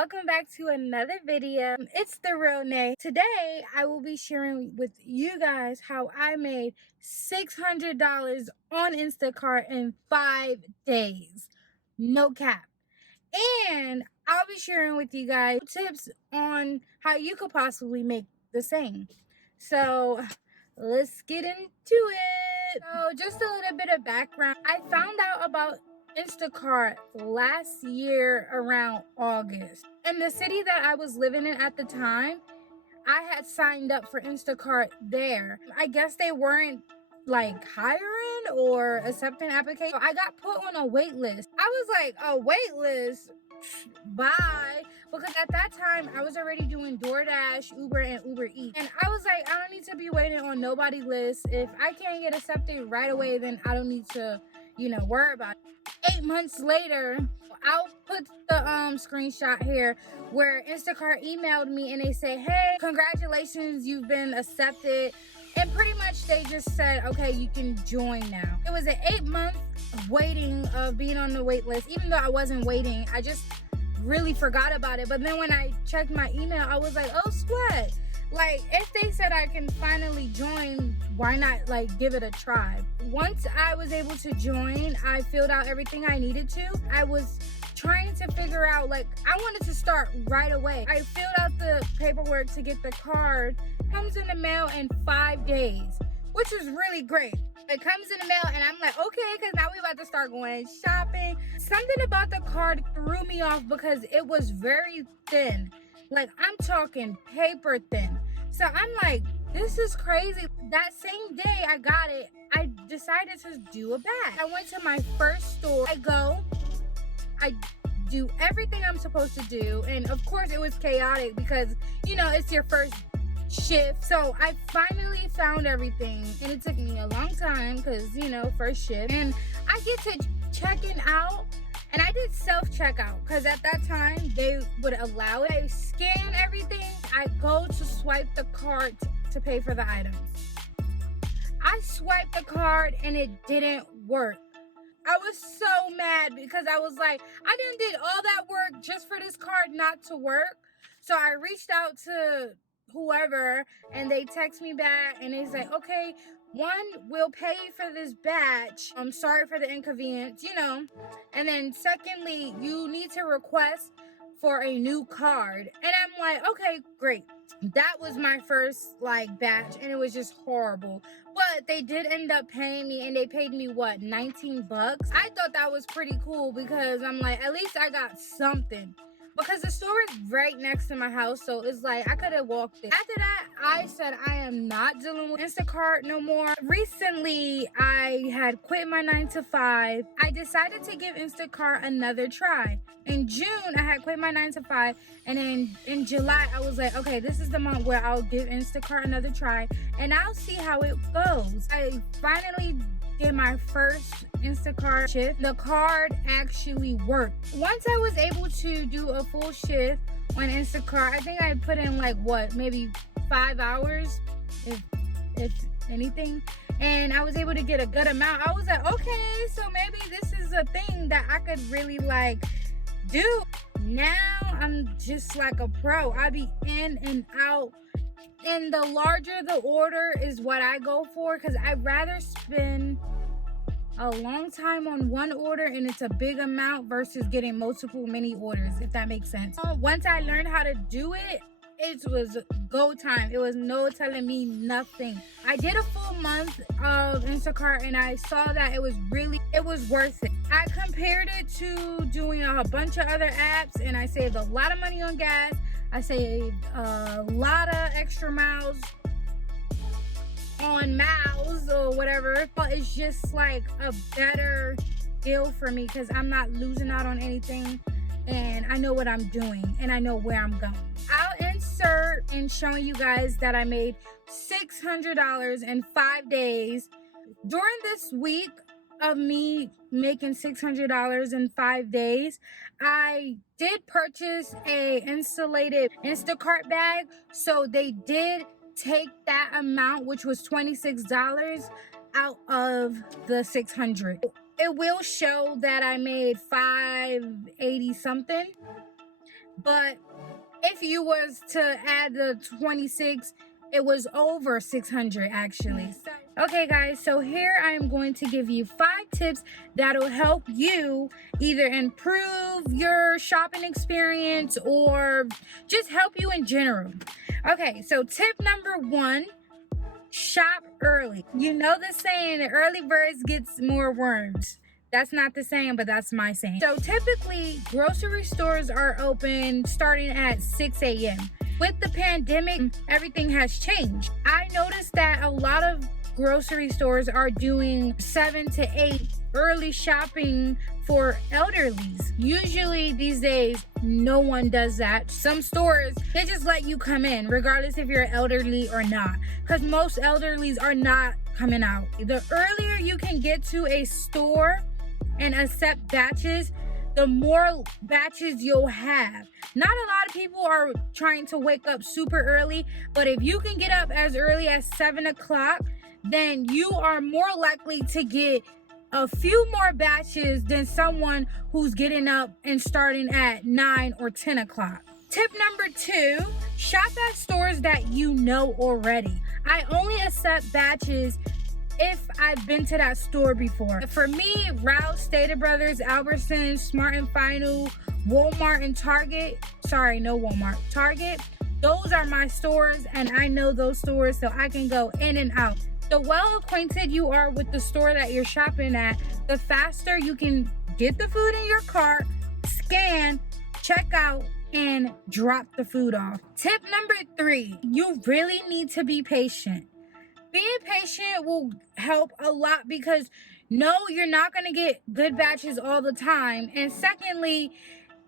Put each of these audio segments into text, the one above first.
welcome back to another video. It's the real Nay. Today I will be sharing with you guys how I made $600 on Instacart in 5 days. No cap. And I'll be sharing with you guys tips on how you could possibly make the same. So let's get into it. So just a little bit of background. I found out about Instacart last year around August. In the city that I was living in at the time, I had signed up for Instacart there. I guess they weren't like hiring or accepting applications. I got put on a wait list. I was like, a wait list? Bye. Because at that time I was already doing DoorDash, Uber, and Uber Eats. And I was like, I don't need to be waiting on nobody's list. If I can't get accepted right away, then I don't need to, worry about it. 8 months later, I'll put the screenshot here where Instacart emailed me and they say, hey, congratulations, you've been accepted. And pretty much they just said, okay, you can join now. It was an 8-month waiting of being on the wait list. Even though I wasn't waiting, I just really forgot about it. But then when I checked my email, I was like, oh, sweat. Like, if they said I can finally join, why not, give it a try? Once I was able to join, I filled out everything I needed to. I was trying to figure out, I wanted to start right away. I filled out the paperwork to get the card. It comes in the mail in 5 days, which is really great. It comes in the mail and I'm like, okay, because now we about to start going shopping. Something about the card threw me off because it was very thin. I'm talking paper thin. So I'm like, this is crazy. That same day I got it, I decided to do a batch. I went to my first store. I do everything I'm supposed to do. And of course it was chaotic because, it's your first shift. So I finally found everything. And it took me a long time because, first shift. And I get to checking out. And I did self-checkout because at that time they would allow it. I scan everything. I go to swipe the card to pay for the items. I swiped the card and it didn't work. I was so mad because I was like, I did all that work just for this card not to work. So I reached out to whoever and they text me back and they say, okay, one, we'll pay for this batch. I'm sorry for the inconvenience, And then secondly, you need to request for a new card. And I'm like, okay, great. That was my first batch and it was just horrible. But they did end up paying me and they paid me what, 19 bucks? I thought that was pretty cool because I'm like, at least I got something. Because the store is right next to my house, so it's like I could have walked it. After that, I said I am not dealing with Instacart no more. Recently, I had quit my 9 to 5. I decided to give Instacart another try. In June, I had quit my 9 to 5, and then in July, I was like, okay, this is the month where I'll give Instacart another try, and I'll see how it goes. I finally did my first Instacart shift. The card actually worked. Once I was able to do a full shift on Instacart, I think I put in maybe 5 hours, if anything. And I was able to get a good amount. I was like, okay, so maybe this is a thing that I could really do. Now I'm just like a pro. I be in and out. And the larger the order is what I go for because I'd rather spend a long time on one order and it's a big amount versus getting multiple mini orders, if that makes sense. Once I learned how to do it, it was go time. It was no telling me nothing. I did a full month of Instacart and I saw that it was worth it. I compared it to doing a bunch of other apps and I saved a lot of money on gas. I saved a lot of extra miles on miles or whatever, but it's just a better deal for me because I'm not losing out on anything and I know what I'm doing and I know where I'm going. I'll insert in showing you guys that I made $600 in 5 days. During this week of me making $600 in 5 days, I did purchase a insulated Instacart bag, so they did take that amount, which was $26, out of the $600. It will show that I made $580 something, but if you was to add the 26, it was over 600 actually. Okay guys, so here I am going to give you 5 tips that'll help you either improve your shopping experience or just help you in general. Okay, so tip number 1, shop early. You know the saying, early birds gets more worms. That's not the saying, but that's my saying. So typically, grocery stores are open starting at 6 a.m. With the pandemic, everything has changed. I noticed that a lot of grocery stores are doing 7 to 8 early shopping for elderlies. Usually these days, no one does that. Some stores, they just let you come in, regardless if you're elderly or not, because most elderlies are not coming out. The earlier you can get to a store and accept batches, the more batches you'll have. Not a lot of people are trying to wake up super early, but if you can get up as early as 7 o'clock, then you are more likely to get a few more batches than someone who's getting up and starting at 9 or 10 o'clock. Tip number 2, shop at stores that you know already. I only accept batches if I've been to that store before. For me, Rouse, Stater Brothers, Albertsons, Smart and Final, Walmart, and Target. Sorry, no Walmart. Target. Those are my stores, and I know those stores, so I can go in and out. The well acquainted you are with the store that you're shopping at, the faster you can get the food in your cart, scan, check out, and drop the food off. Tip number 3, you really need to be patient. Being patient will help a lot because no, you're not going to get good batches all the time. And secondly,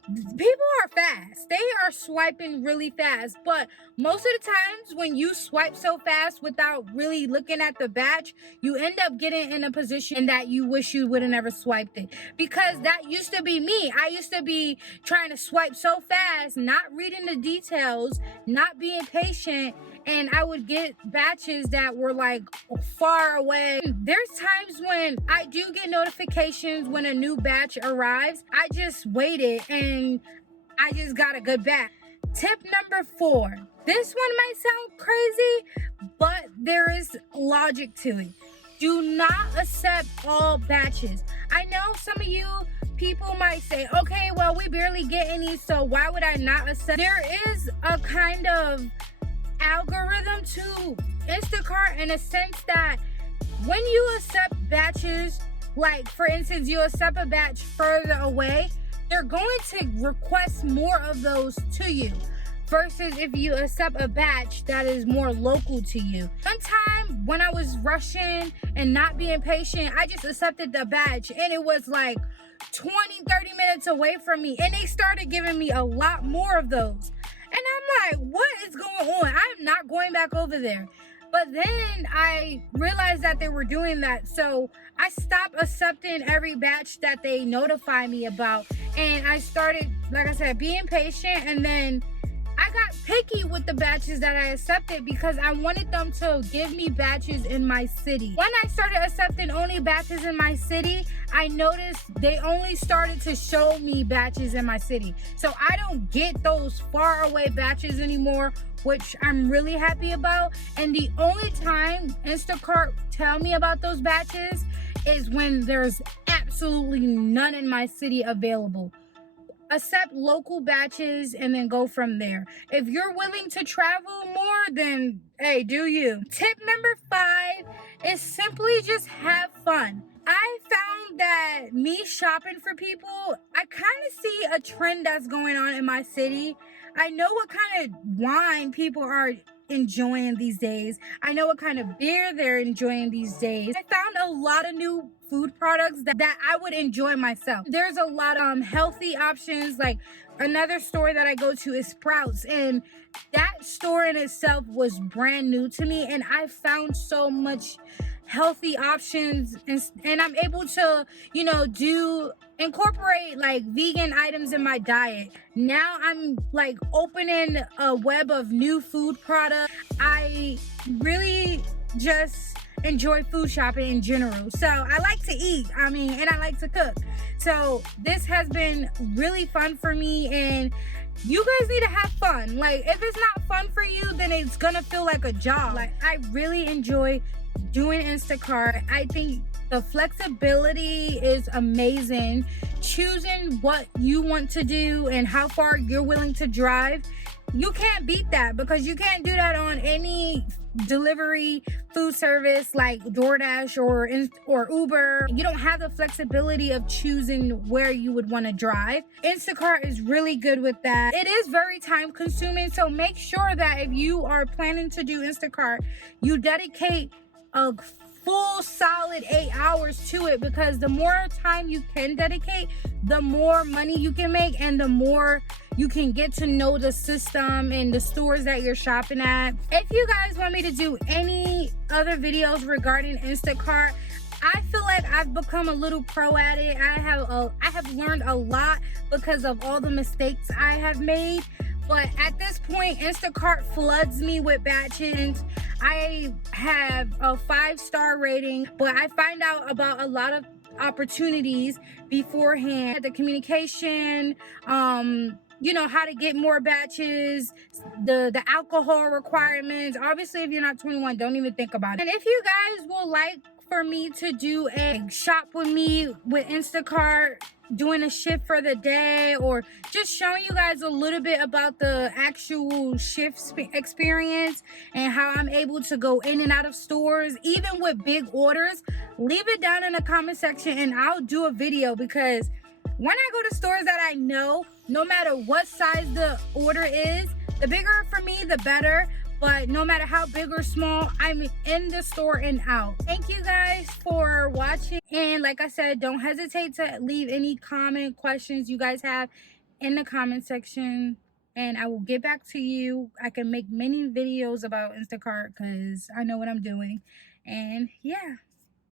people are fast. They are swiping really fast. But most of the times when you swipe so fast without really looking at the batch, you end up getting in a position that you wish you would have never swiped it. Because that used to be me. I used to be trying to swipe so fast, not reading the details, not being patient, and I would get batches that were like far away. There's times when I do get notifications when a new batch arrives. I just waited and I just got a good batch. Tip number 4. This one might sound crazy, but there is logic to it. Do not accept all batches. I know some of you people might say, okay, well, we barely get any, so why would I not accept? There is a kind of algorithm to Instacart in a sense that when you accept batches, like for instance, you accept a batch further away, they're going to request more of those to you versus if you accept a batch that is more local to you. One time when I was rushing and not being patient, I just accepted the batch and it was like 20-30 minutes away from me, and they started giving me a lot more of those. And I'm like, what is going on? I'm not going back over there. But then I realized that they were doing that. So I stopped accepting every batch that they notify me about. And I started, like I said, being patient. And then I got picky with the batches that I accepted because I wanted them to give me batches in my city. When I started accepting only batches in my city, I noticed they only started to show me batches in my city. So I don't get those far away batches anymore, which I'm really happy about. And the only time Instacart tell me about those batches is when there's absolutely none in my city available. Accept local batches and then go from there. If you're willing to travel more, then hey, do you. Tip number 5 is simply just have fun. I found that me shopping for people, I kind of see a trend that's going on in my city. I know what kind of wine people are enjoying these days. I know what kind of beer they're enjoying these days. I found a lot of new food products that I would enjoy myself. There's a lot of healthy options. Like another store that I go to is Sprouts, and that store in itself was brand new to me, and I found so much healthy options, and I'm able to, incorporate like vegan items in my diet. Now I'm like opening a web of new food products. I really just enjoy food shopping in general. So I like to eat, and I like to cook. So this has been really fun for me, and you guys need to have fun. Like, if it's not fun for you, then it's gonna feel like a job. Like, I really enjoy doing Instacart. I think the flexibility is amazing. Choosing what you want to do and how far you're willing to drive, you can't beat that, because you can't do that on any delivery food service like DoorDash or Uber. You don't have the flexibility of choosing where you would want to drive. Instacart is really good with that. It is very time consuming, so make sure that if you are planning to do Instacart, you dedicate a full solid 8 hours to it, because the more time you can dedicate, the more money you can make, and the more you can get to know the system and the stores that you're shopping at. If you guys want me to do any other videos regarding Instacart, I feel like I've become a little pro at it. I have learned a lot because of all the mistakes I have made. But at this point, Instacart floods me with batches. I have a 5-star rating, but I find out about a lot of opportunities beforehand. The communication, how to get more batches, the alcohol requirements. Obviously, if you're not 21, don't even think about it. And if you guys will like for me to do a shop with me with Instacart, doing a shift for the day, or just showing you guys a little bit about the actual shift experience and how I'm able to go in and out of stores, even with big orders, leave it down in the comment section and I'll do a video. Because when I go to stores that I know, no matter what size the order is, the bigger for me, the better. But no matter how big or small, I'm in the store and out. Thank you guys for watching. And like I said, don't hesitate to leave any questions you guys have in the comment section, and I will get back to you. I can make many videos about Instacart because I know what I'm doing. And yeah.